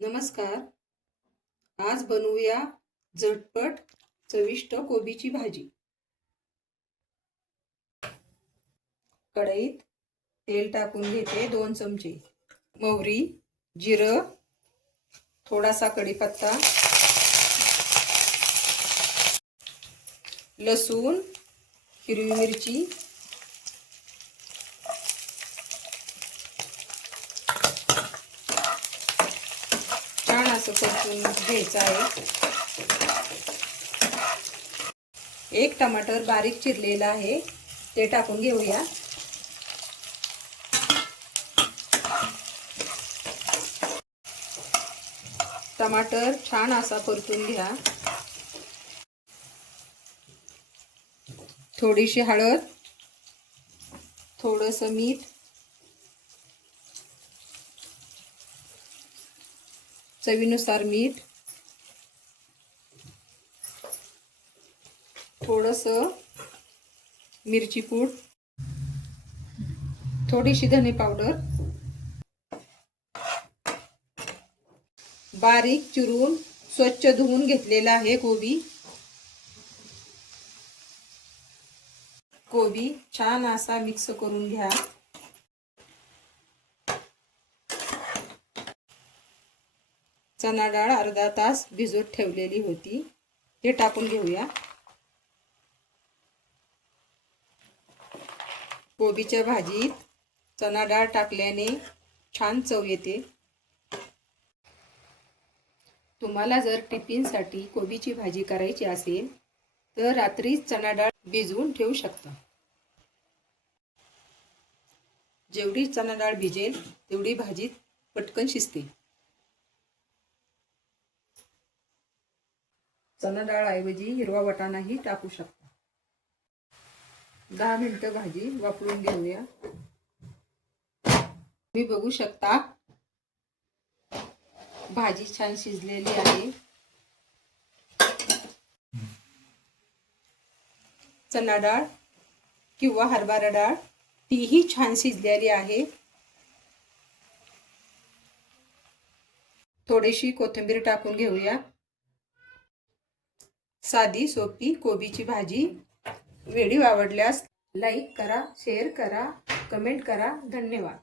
नमस्कार. आज बनवूया झटपट चविष्ट कोबीची भाजी. कढईत तेल टाकून घेते दोन चमचे. मोहरी जिरं थोडासा कढीपत्ता. लसूण हिरवी मिरची छान असं परतून घ्यायचं आहे. एक टमाटर बारीक चिरलेला आहे. ते टाकून घेऊया. टमाटर छान असा परतून घ्या. थोडीशी हळद थोडंसं मीठ चवीनुसार मीठ. थोडंसं मिरची पूड. थोडीशी धने पावडर. बारीक चिरून स्वच्छ धुवून घेतलेला आहे कोबी. कोबी छान असा मिक्स करून घ्या. चना डाळ अर्धा तास भिजत ठेवलेली होती. ते टाकून घेऊया. कोबीच्या भाजीत चना डाळ टाकल्याने छान चव येते. तुम्हाला जर टिफिनसाठी कोबीची भाजी करायची असेल तर रात्रीच चना डाळ भिजवून ठेवू शकता. जेवढी चना डाळ भिजेल तेवढी भाजीत पटकन शिजते. चणा डाळ ऐवजी हिरवा वटाणाही टाकू शकता. दहा मिनिटं भाजी वापरून घेऊया. तुम्ही बघू शकता भाजी छान शिजलेली आहे. चना डाळ किंवा हरभरा डाळ तीही छान शिजलेली आहे. थोडीशी कोथिंबीर टाकून घेऊया. साधी सोपी कोबीची भाजी. व्हिडिओ आवडल्यास लाईक करा शेअर करा कमेंट करा. धन्यवाद.